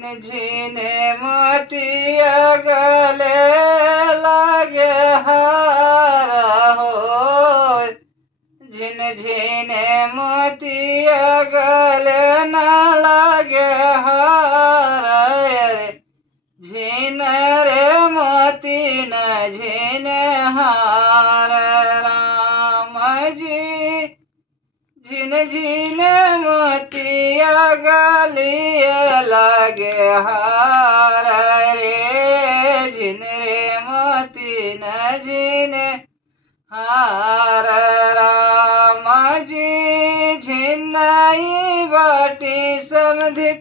झीने मोतिया गले लागे हार हो। झिन झिने मोतिया गले न लागे हार रे। झिन रे मोती न झिन हार राम जी। झिन झिन मोतिया गलिया लागे हार रे। झिन रे मोती न झिन हार राम जी। झिनाई बाटी समधिक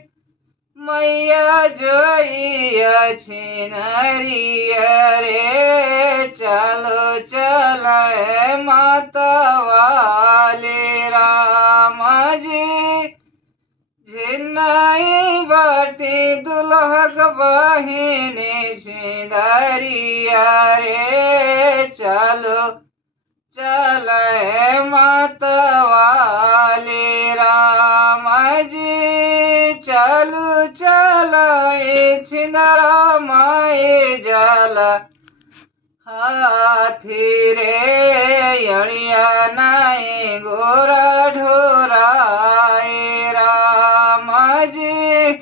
मैया जोइया छिनरिया रे। चलो चले माता वाले राम जी। झिनाई बाटी दुल्हक बहिनी सिंदरिया रे। चलो चले माता वाले राम जी। चलू चलाए छिंदरा माए जाला हाथी रे। यणिया नाई गोरा ढोराए राम जी।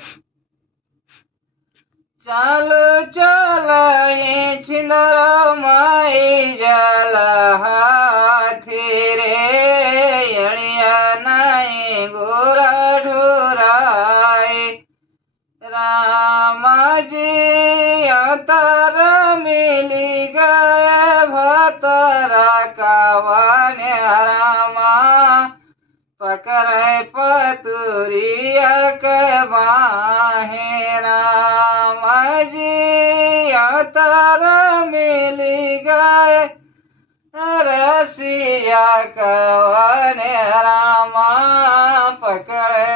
चलो चलाए छिंदरा माए जाला हाथी रे। यणिया नाई गोरा ढोराए राम जी। अंतर मिली गए भतरा कावाने रामा। पकड़े पतुरिया के बाहे राम जी। अंतर मिली गए रसिया कवाने रामा। पकड़े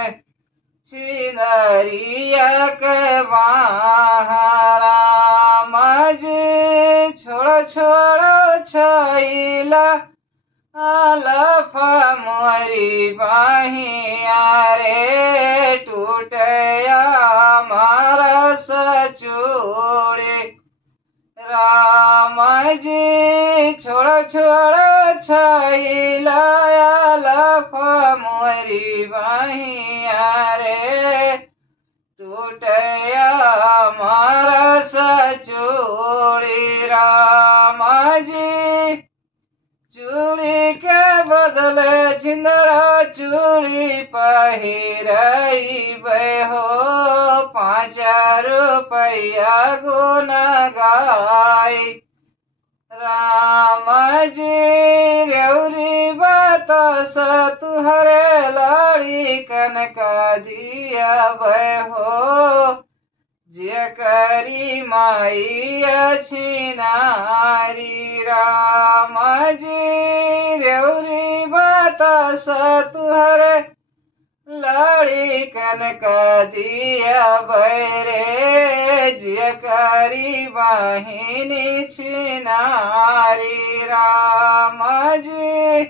सिंदरिया के बाहा राम जी। छोड़ छोड़ छाइला आलफ मोरी बाहिया रे। टूटया मारा सचूड़े राम जी। छोड़ छोड़ छाइला आलफ मोरी बाहिया रे। टूटया मारा सचूड़ी राम जी। चूड़ी के बदले छिंदरा चूड़ी पहिरई हो। 5 रुपया गुना गाई राम जी। रेवरी बतास तुहरे लाड़ी कनक दिया हो। जे करी माई छिनारी राम जी। रेवरी बतास तुहरे लाड़ी कनक दिया रे। जे करी बहिनी छिनारी राम जी।